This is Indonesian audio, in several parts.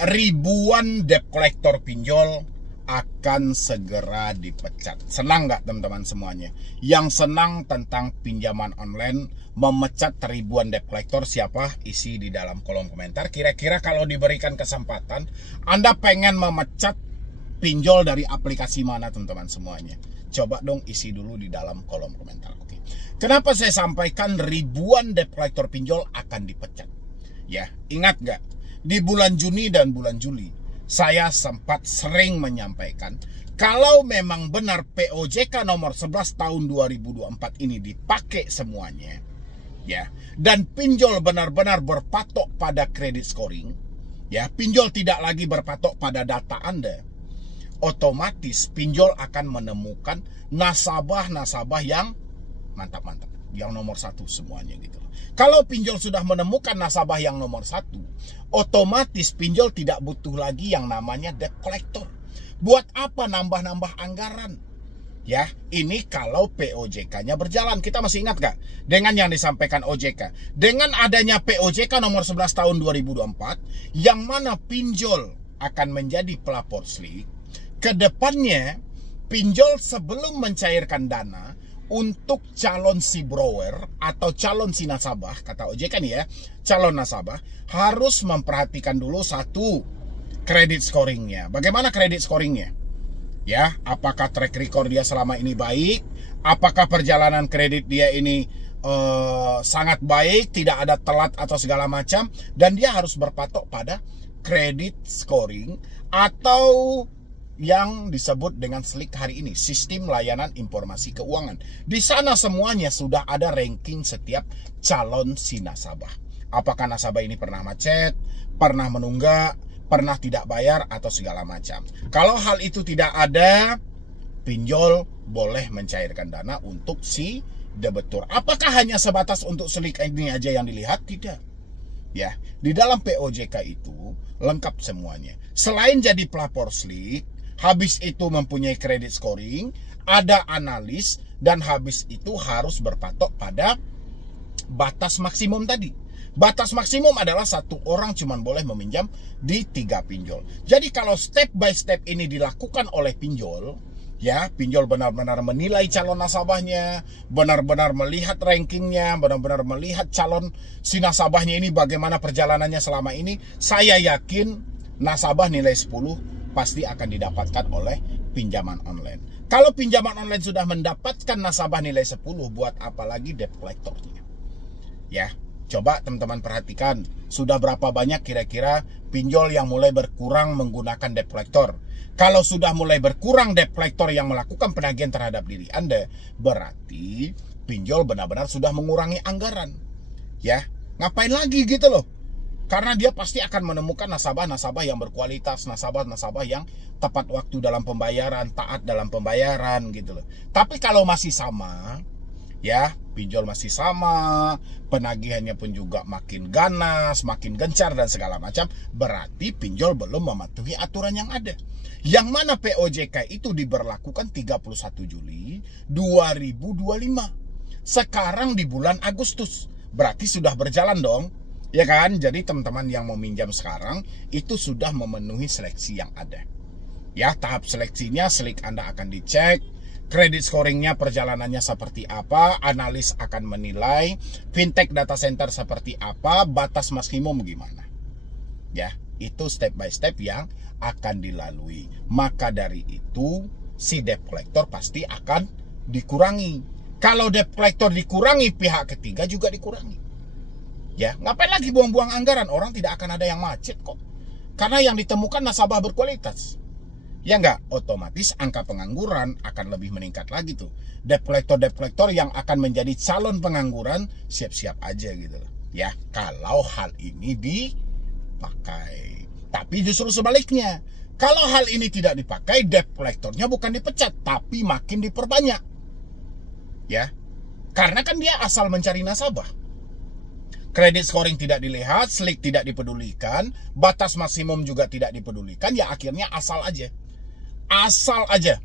ribuan debt collector pinjol akan segera dipecat. Senang nggak teman-teman semuanya? Yang senang tentang pinjaman online memecat ribuan debt collector siapa? Isi di dalam kolom komentar. Kira-kira kalau diberikan kesempatan, Anda pengen memecat pinjol dari aplikasi mana teman-teman semuanya? Coba dong isi dulu di dalam kolom komentar. Oke. Kenapa saya sampaikan ribuan debt collector pinjol akan dipecat? Ya, ingat nggak? Di bulan Juni dan bulan Juli, saya sempat sering menyampaikan kalau memang benar POJK nomor 11 tahun 2024 ini dipakai semuanya, ya, dan pinjol benar-benar berpatok pada credit scoring, ya, pinjol tidak lagi berpatok pada data Anda, otomatis pinjol akan menemukan nasabah-nasabah yang mantap-mantap, yang nomor satu semuanya gitu. Kalau pinjol sudah menemukan nasabah yang nomor satu, otomatis pinjol tidak butuh lagi yang namanya debt collector. Buat apa nambah-nambah anggaran? Ya, ini kalau POJK-nya berjalan. Kita masih ingat gak dengan yang disampaikan OJK? Dengan adanya POJK nomor 11 tahun 2024, yang mana pinjol akan menjadi pelapor slik, kedepannya pinjol sebelum mencairkan dana untuk calon si borrower atau calon si nasabah, kata OJK nih ya, calon nasabah harus memperhatikan dulu satu, kredit scoringnya. Bagaimana kredit scoringnya? Ya, apakah track record dia selama ini baik? Apakah perjalanan kredit dia ini sangat baik, tidak ada telat atau segala macam? Dan dia harus berpatok pada kredit scoring atau yang disebut dengan SLIK hari ini, Sistem Layanan Informasi Keuangan. Di sana semuanya sudah ada ranking setiap calon si nasabah. Apakah nasabah ini pernah macet, pernah menunggak, pernah tidak bayar, atau segala macam. Kalau hal itu tidak ada, pinjol boleh mencairkan dana untuk si debitur. Apakah hanya sebatas untuk SLIK ini aja yang dilihat? Tidak. Ya, di dalam POJK itu lengkap semuanya. Selain jadi pelapor SLIK, habis itu mempunyai credit scoring, ada analis, dan habis itu harus berpatok pada batas maksimum tadi. Batas maksimum adalah satu orang cuma boleh meminjam di 3 pinjol. Jadi kalau step by step ini dilakukan oleh pinjol, ya, pinjol benar-benar menilai calon nasabahnya, benar-benar melihat rankingnya, benar-benar melihat calon si nasabahnya ini bagaimana perjalanannya selama ini, saya yakin nasabah nilai 10 pasti akan didapatkan oleh pinjaman online. Kalau pinjaman online sudah mendapatkan nasabah nilai 10, buat apa lagi debt collectornya? Ya, coba teman-teman perhatikan, sudah berapa banyak kira-kira pinjol yang mulai berkurang menggunakan debt collector? Kalau sudah mulai berkurang debt collector yang melakukan penagihan terhadap diri Anda, berarti pinjol benar-benar sudah mengurangi anggaran. Ya, ngapain lagi gitu loh? Karena dia pasti akan menemukan nasabah-nasabah yang berkualitas, nasabah-nasabah yang tepat waktu dalam pembayaran, taat dalam pembayaran gitu loh. Tapi kalau masih sama, ya, pinjol masih sama, penagihannya pun juga makin ganas, makin gencar dan segala macam, berarti pinjol belum mematuhi aturan yang ada. Yang mana POJK itu diberlakukan 31 Juli 2025. Sekarang di bulan Agustus, berarti sudah berjalan dong. Ya kan, jadi teman-teman yang mau minjam sekarang itu sudah memenuhi seleksi yang ada. Ya, tahap seleksinya, SLIK Anda akan dicek, kredit scoringnya perjalanannya seperti apa, analis akan menilai, fintech data center seperti apa, batas maksimum gimana. Ya, itu step by step yang akan dilalui. Maka dari itu, si debt collector pasti akan dikurangi. Kalau debt collector dikurangi, pihak ketiga juga dikurangi. Ya, ngapain lagi buang-buang anggaran? Orang tidak akan ada yang macet kok. Karena yang ditemukan nasabah berkualitas. Ya enggak, otomatis angka pengangguran akan lebih meningkat lagi tuh. Debt collector yang akan menjadi calon pengangguran, siap-siap aja gitu. Ya, kalau hal ini dipakai. Tapi justru sebaliknya. Kalau hal ini tidak dipakai, debt collectornya bukan dipecat, tapi makin diperbanyak. Ya, karena kan dia asal mencari nasabah. Kredit scoring tidak dilihat, SLIK tidak dipedulikan, batas maksimum juga tidak dipedulikan, ya akhirnya asal aja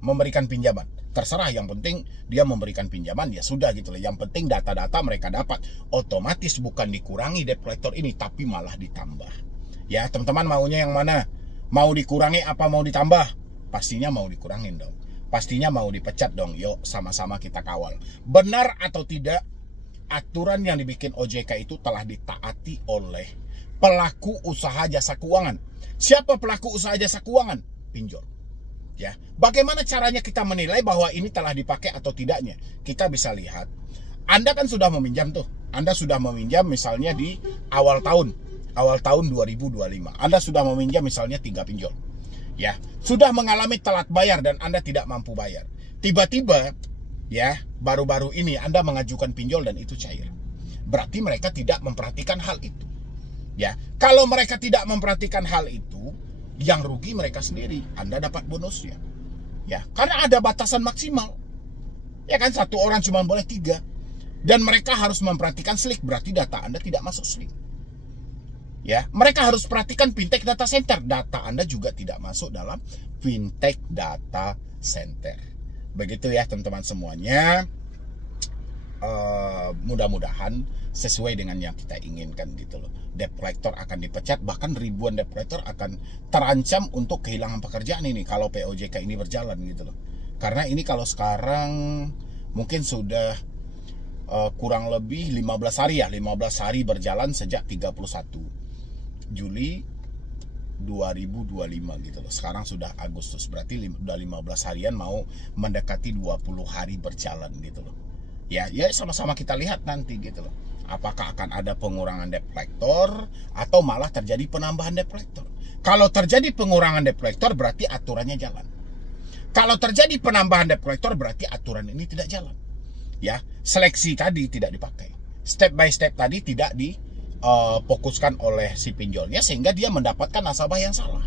memberikan pinjaman. Terserah, yang penting dia memberikan pinjaman, ya sudah gitu loh. Yang penting data-data mereka dapat. Otomatis bukan dikurangi debt collector ini, tapi malah ditambah. Ya, teman-teman maunya yang mana? Mau dikurangi apa mau ditambah? Pastinya mau dikurangin dong. Pastinya mau dipecat dong. Yuk sama-sama kita kawal. Benar atau tidak, aturan yang dibikin OJK itu telah ditaati oleh pelaku usaha jasa keuangan. Siapa pelaku usaha jasa keuangan? Pinjol. Ya, bagaimana caranya kita menilai bahwa ini telah dipakai atau tidaknya? Kita bisa lihat, Anda kan sudah meminjam tuh. Anda sudah meminjam misalnya di awal tahun 2025. Anda sudah meminjam misalnya 3 pinjol. Ya, sudah mengalami telat bayar dan Anda tidak mampu bayar. Tiba-tiba ya, baru-baru ini Anda mengajukan pinjol dan itu cair. Berarti mereka tidak memperhatikan hal itu. Ya, kalau mereka tidak memperhatikan hal itu, yang rugi mereka sendiri. Anda dapat bonusnya. Ya, karena ada batasan maksimal. Ya kan, satu orang cuma boleh 3. Dan mereka harus memperhatikan SLIK, berarti data Anda tidak masuk SLIK. Ya, mereka harus perhatikan fintech data center. Data Anda juga tidak masuk dalam fintech data center. Begitu ya teman-teman semuanya. Mudah-mudahan sesuai dengan yang kita inginkan gitu loh. Debt collector akan dipecat, bahkan ribuan debt collector akan terancam untuk kehilangan pekerjaan ini kalau POJK ini berjalan gitu loh. Karena ini kalau sekarang mungkin sudah kurang lebih 15 hari ya, 15 hari berjalan sejak 31 Juli 2025 gitu loh. Sekarang sudah Agustus, berarti udah 15 harian mau mendekati 20 hari berjalan gitu loh. Ya sama-sama kita lihat nanti gitu loh. Apakah akan ada pengurangan debt collector atau malah terjadi penambahan debt collector. Kalau terjadi pengurangan debt collector berarti aturannya jalan. Kalau terjadi penambahan debt collector berarti aturan ini tidak jalan. Ya, seleksi tadi tidak dipakai. Step by step tadi tidak difokuskan oleh si pinjolnya sehingga dia mendapatkan nasabah yang salah.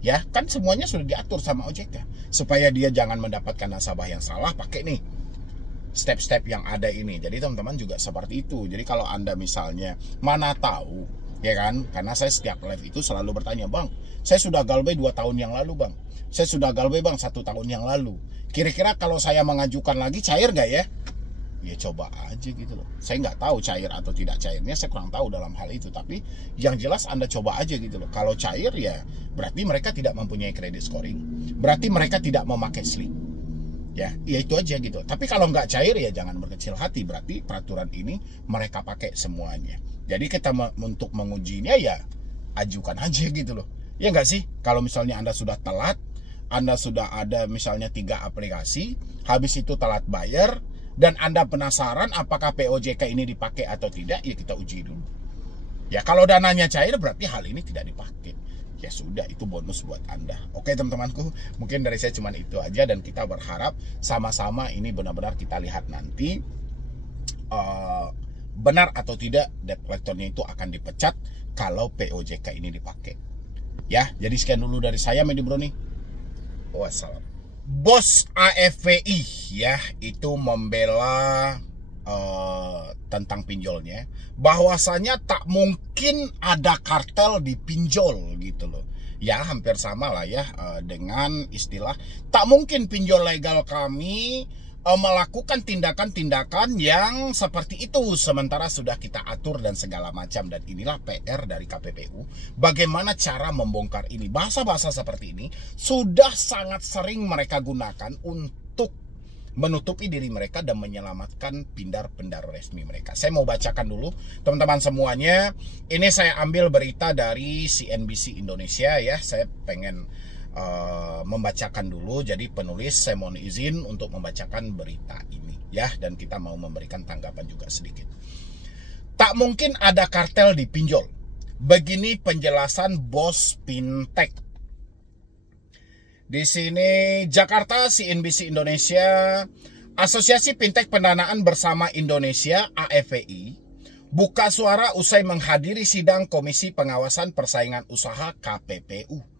Ya, kan semuanya sudah diatur sama OJK. Supaya dia jangan mendapatkan nasabah yang salah, pakai nih step-step yang ada ini. Jadi teman-teman juga seperti itu. Jadi kalau Anda misalnya mana tahu, ya kan? Karena saya setiap live itu selalu bertanya, "Bang, saya sudah galbay 2 tahun yang lalu, Bang. Saya sudah galbay, Bang, 1 tahun yang lalu. Kira-kira kalau saya mengajukan lagi cair nggak ya?" Ya coba aja gitu loh. Saya nggak tahu cair atau tidak cairnya, saya kurang tahu dalam hal itu. Tapi yang jelas Anda coba aja gitu loh. Kalau cair ya berarti mereka tidak mempunyai credit scoring. Berarti mereka tidak memakai SLIK. Ya itu aja gitu. Tapi kalau nggak cair ya jangan berkecil hati. Berarti peraturan ini mereka pakai semuanya. Jadi kita untuk mengujinya ya ajukan aja gitu loh. Ya nggak sih? Kalau misalnya Anda sudah telat, Anda sudah ada misalnya 3 aplikasi, habis itu telat bayar, dan Anda penasaran apakah POJK ini dipakai atau tidak, ya kita uji dulu. Ya kalau dananya cair berarti hal ini tidak dipakai. Ya sudah, itu bonus buat Anda. Oke teman-temanku, mungkin dari saya cuma itu aja, dan kita berharap sama-sama ini benar-benar kita lihat nanti benar atau tidak debt collectornya itu akan dipecat kalau POJK ini dipakai. Ya, jadi sekian dulu dari saya, Medi Broni. Wassalam. Bos AFVI ya itu membela tentang pinjolnya, bahwasanya tak mungkin ada kartel di pinjol gitu loh. Ya hampir sama lah ya dengan istilah tak mungkin pinjol legal kami melakukan tindakan-tindakan yang seperti itu, sementara sudah kita atur dan segala macam. Dan inilah PR dari KPPU, bagaimana cara membongkar ini. Bahasa-bahasa seperti ini sudah sangat sering mereka gunakan untuk menutupi diri mereka dan menyelamatkan pindar-pindar resmi mereka. Saya mau bacakan dulu teman-teman semuanya. Ini saya ambil berita dari CNBC Indonesia ya. Saya pengen membacakan dulu. Jadi penulis saya mohon izin untuk membacakan berita ini ya, dan kita mau memberikan tanggapan juga sedikit. Tak mungkin ada kartel di pinjol. Begini penjelasan bos fintech. Di sini Jakarta, CNBC Indonesia, Asosiasi Fintech Pendanaan Bersama Indonesia (AFVI) buka suara usai menghadiri sidang Komisi Pengawasan Persaingan Usaha KPPU.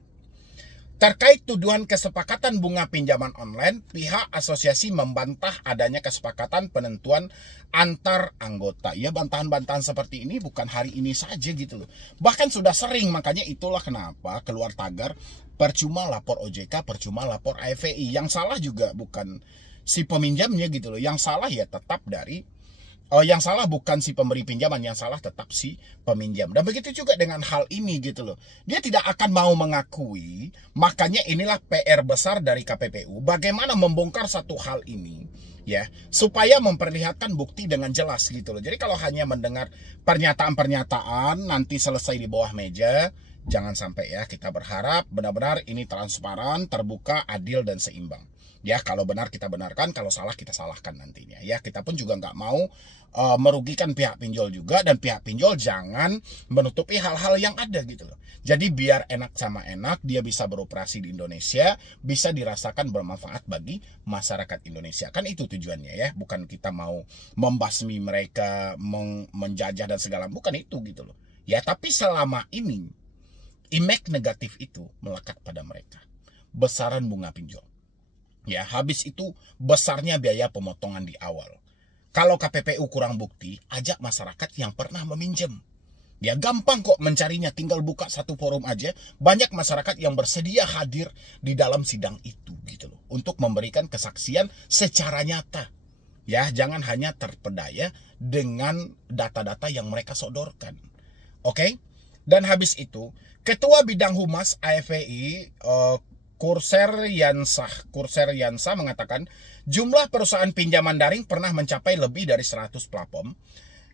Terkait tuduhan kesepakatan bunga pinjaman online, pihak asosiasi membantah adanya kesepakatan penentuan antar anggota. Ya, bantahan-bantahan seperti ini bukan hari ini saja gitu loh. Bahkan sudah sering, makanya itulah kenapa keluar tagar percuma lapor OJK, percuma lapor AFVI. Yang salah juga bukan si peminjamnya gitu loh. Yang salah ya tetap dari Yang salah bukan si pemberi pinjaman, yang salah tetap si peminjam. Dan begitu juga dengan hal ini gitu loh. Dia tidak akan mau mengakui, makanya inilah PR besar dari KPPU. Bagaimana membongkar satu hal ini, ya, supaya memperlihatkan bukti dengan jelas gitu loh. Jadi kalau hanya mendengar pernyataan-pernyataan, nanti selesai di bawah meja, jangan sampai ya. Kita berharap benar-benar ini transparan, terbuka, adil, dan seimbang. Ya, kalau benar kita benarkan, kalau salah kita salahkan nantinya. Ya, kita pun juga nggak mau merugikan pihak pinjol juga, dan pihak pinjol jangan menutupi hal-hal yang ada gitu loh. Jadi biar enak sama enak, dia bisa beroperasi di Indonesia, bisa dirasakan bermanfaat bagi masyarakat Indonesia. Kan itu tujuannya ya, bukan kita mau membasmi mereka, menjajah dan segala, bukan itu gitu loh. Ya, tapi selama ini impact negatif itu melekat pada mereka. Besaran bunga pinjol. Ya, habis itu besarnya biaya pemotongan di awal. Kalau KPPU kurang bukti, ajak masyarakat yang pernah meminjam. Ya, gampang kok mencarinya, tinggal buka satu forum aja. Banyak masyarakat yang bersedia hadir di dalam sidang itu gitu loh, untuk memberikan kesaksian secara nyata. Ya, jangan hanya terpedaya dengan data-data yang mereka sodorkan. Oke? Dan habis itu, Ketua Bidang Humas AFVI Kurser Yansa mengatakan jumlah perusahaan pinjaman daring pernah mencapai lebih dari 100 platform.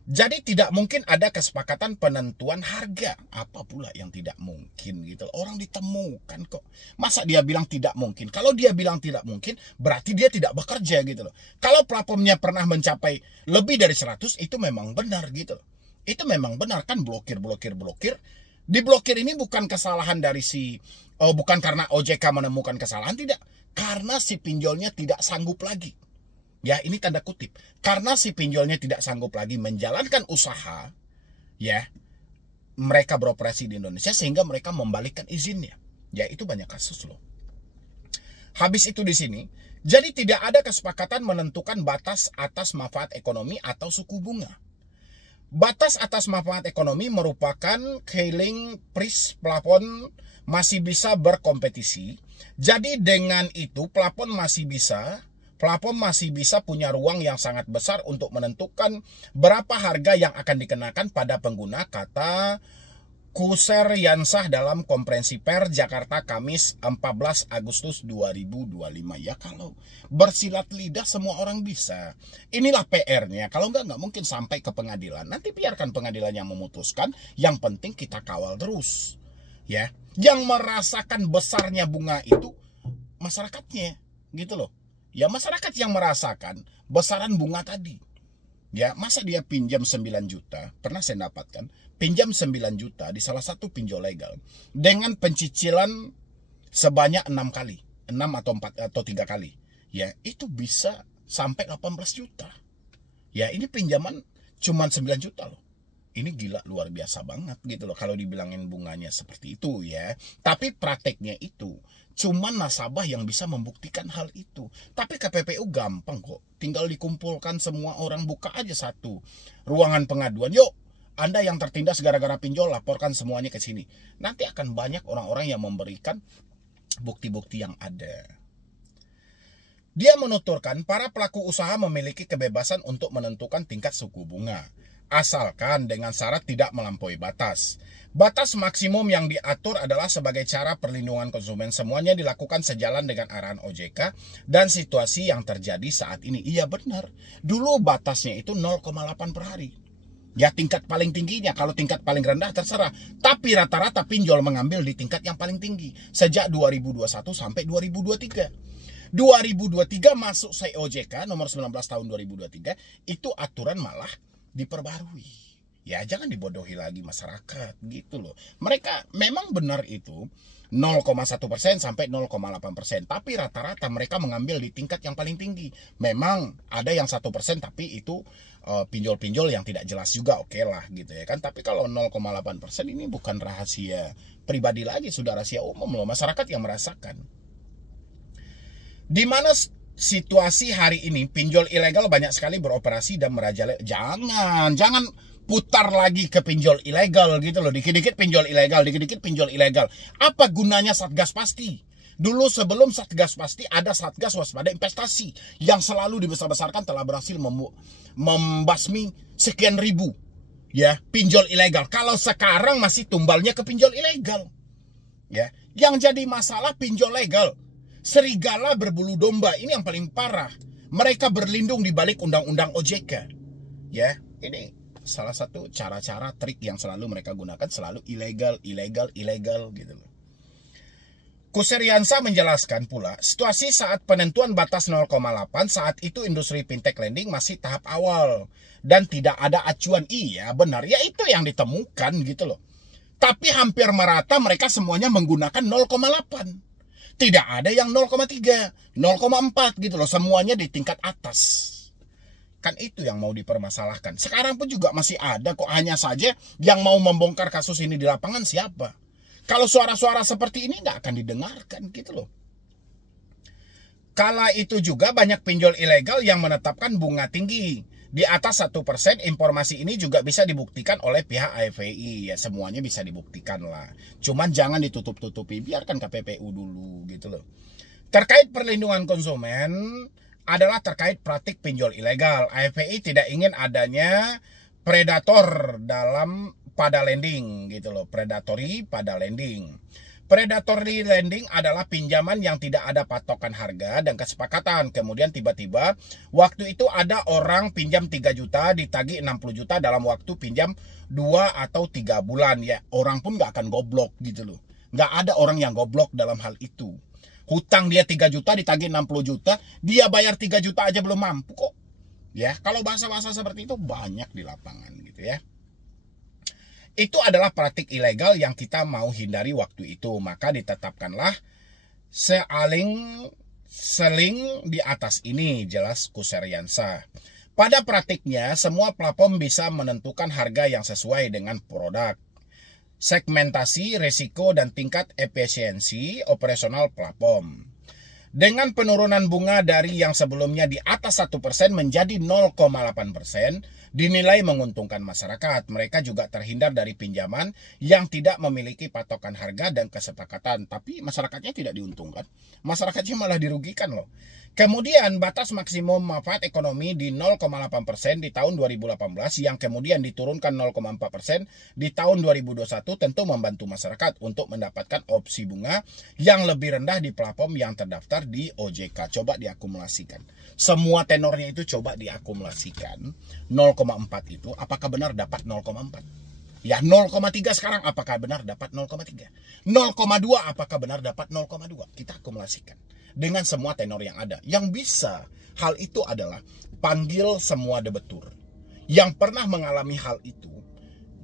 Jadi tidak mungkin ada kesepakatan penentuan harga. Apa pula yang tidak mungkin gitu. Orang ditemukan kok. Masa dia bilang tidak mungkin? Kalau dia bilang tidak mungkin, berarti dia tidak bekerja gitu loh. Kalau platformnya pernah mencapai lebih dari 100, itu memang benar gitu loh. Itu memang benar kan, blokir. Diblokir ini bukan kesalahan dari bukan karena OJK menemukan kesalahan, tidak. Karena si pinjolnya tidak sanggup lagi. Ya, ini tanda kutip. Karena si pinjolnya tidak sanggup lagi menjalankan usaha, ya, mereka beroperasi di Indonesia sehingga mereka membalikkan izinnya. Ya, itu banyak kasus loh. Habis itu di sini, jadi tidak ada kesepakatan menentukan batas atas manfaat ekonomi atau suku bunga. Batas atas manfaat ekonomi merupakan ceiling price plafon masih bisa berkompetisi. Jadi dengan itu plafon masih bisa punya ruang yang sangat besar untuk menentukan berapa harga yang akan dikenakan pada pengguna, kata Kurser Yansah dalam konferensi pers Jakarta Kamis 14 Agustus 2025. Ya, kalau bersilat lidah semua orang bisa. Inilah PR-nya. Kalau nggak mungkin sampai ke pengadilan. Nanti biarkan pengadilan yang memutuskan. Yang penting kita kawal terus. Ya, yang merasakan besarnya bunga itu masyarakatnya, gitu loh. Ya, masyarakat yang merasakan besaran bunga tadi. Ya, masa dia pinjam 9 juta, pernah saya dapatkan, pinjam 9 juta di salah satu pinjol legal dengan pencicilan sebanyak 6 kali, 6 atau 3 kali. Ya, itu bisa sampai 18 juta. Ya, ini pinjaman cuma 9 juta loh. Ini gila, luar biasa banget gitu loh kalau dibilangin bunganya seperti itu ya. Tapi prakteknya itu cuman nasabah yang bisa membuktikan hal itu. Tapi KPPU gampang kok. Tinggal dikumpulkan semua orang, buka aja satu ruangan pengaduan. Yuk, Anda yang tertindas gara-gara pinjol, laporkan semuanya ke sini. Nanti akan banyak orang-orang yang memberikan bukti-bukti yang ada. Dia menuturkan para pelaku usaha memiliki kebebasan untuk menentukan tingkat suku bunga, asalkan dengan syarat tidak melampaui batas. Batas maksimum yang diatur adalah sebagai cara perlindungan konsumen. Semuanya dilakukan sejalan dengan arahan OJK dan situasi yang terjadi saat ini. Iya benar, dulu batasnya itu 0,8 per hari. Ya, tingkat paling tingginya. Kalau tingkat paling rendah terserah. Tapi rata-rata pinjol mengambil di tingkat yang paling tinggi sejak 2021 sampai 2023. 2023 masuk OJK nomor 19 tahun 2023, itu aturan malah diperbarui. Ya, jangan dibodohi lagi masyarakat gitu loh. Mereka memang benar itu 0,1% sampai 0,8%, tapi rata-rata mereka mengambil di tingkat yang paling tinggi. Memang ada yang 1%, tapi itu pinjol-pinjol yang tidak jelas juga, oke lah gitu ya kan. Tapi kalau 0,8% ini bukan rahasia pribadi lagi, sudah rahasia umum loh, masyarakat yang merasakan. Di mana situasi hari ini pinjol ilegal banyak sekali beroperasi dan merajalela. Jangan putar lagi ke pinjol ilegal gitu loh. Dikit-dikit pinjol ilegal, dikit-dikit pinjol ilegal. Apa gunanya Satgas Pasti? Dulu sebelum Satgas pasti ada Satgas Waspada Investasi yang selalu dibesar-besarkan telah berhasil membasmi sekian ribu ya pinjol ilegal. Kalau sekarang masih tumbalnya ke pinjol ilegal. Ya, yang jadi masalah pinjol legal. Serigala berbulu domba, ini yang paling parah. Mereka berlindung di balik undang-undang OJK. Ya, ini salah satu cara-cara trik yang selalu mereka gunakan, selalu ilegal gitu loh. Kuseriansa menjelaskan pula, situasi saat penentuan batas 0,8 saat itu industri fintech lending masih tahap awal dan tidak ada acuan. Iya benar, ya itu yang ditemukan gitu loh. Tapi hampir merata mereka semuanya menggunakan 0,8. Tidak ada yang 0,3, 0,4 gitu loh, semuanya di tingkat atas. Kan itu yang mau dipermasalahkan. Sekarang pun juga masih ada kok, hanya saja yang mau membongkar kasus ini di lapangan siapa? Kalau suara-suara seperti ini nggak akan didengarkan gitu loh. Kala itu juga banyak pinjol ilegal yang menetapkan bunga tinggi. Di atas 1%, informasi ini juga bisa dibuktikan oleh pihak AFVI. Ya semuanya bisa dibuktikan lah. Cuman jangan ditutup-tutupi, biarkan KPPU dulu gitu loh. Terkait perlindungan konsumen adalah terkait praktik pinjol ilegal. AFVI tidak ingin adanya predator pada lending gitu loh, predatory pada lending. Predatory lending adalah pinjaman yang tidak ada patokan harga dan kesepakatan. Kemudian tiba-tiba waktu itu ada orang pinjam 3 juta ditagih 60 juta dalam waktu pinjam 2 atau 3 bulan. Ya orang pun gak akan goblok gitu loh. Gak ada orang yang goblok dalam hal itu. Hutang dia 3 juta ditagih 60 juta, dia bayar 3 juta aja belum mampu kok. Ya, kalau bahasa-bahasa seperti itu banyak di lapangan gitu ya. Itu adalah praktik ilegal yang kita mau hindari waktu itu. Maka ditetapkanlah seling di atas ini, jelas Kuseriansa. Pada praktiknya, semua platform bisa menentukan harga yang sesuai dengan produk, segmentasi, risiko, dan tingkat efisiensi operasional platform. Dengan penurunan bunga dari yang sebelumnya di atas 1% menjadi 0,8%, dinilai menguntungkan masyarakat. Mereka juga terhindar dari pinjaman yang tidak memiliki patokan harga dan kesepakatan. Tapi masyarakatnya tidak diuntungkan. Masyarakatnya malah dirugikan loh. Kemudian batas maksimum manfaat ekonomi di 0,8% di tahun 2018 yang kemudian diturunkan 0,4% di tahun 2021 tentu membantu masyarakat untuk mendapatkan opsi bunga yang lebih rendah di platform yang terdaftar di OJK. Coba diakumulasikan. Semua tenornya itu coba diakumulasikan. 0,4 itu apakah benar dapat 0,4? Ya 0,3 sekarang apakah benar dapat 0,3? 0,2 apakah benar dapat 0,2? Kita akumulasikan dengan semua tenor yang ada. Yang bisa hal itu adalah panggil semua debetur yang pernah mengalami hal itu.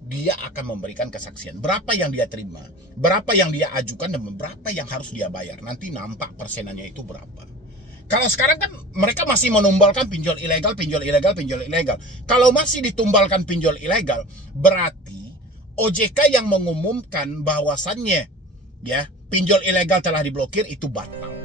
Dia akan memberikan kesaksian berapa yang dia terima, berapa yang dia ajukan, dan berapa yang harus dia bayar. Nanti nampak persenannya itu berapa. Kalau sekarang kan mereka masih menumbalkan pinjol ilegal. Kalau masih ditumbalkan pinjol ilegal, berarti OJK yang mengumumkan bahwasannya ya pinjol ilegal telah diblokir itu batal.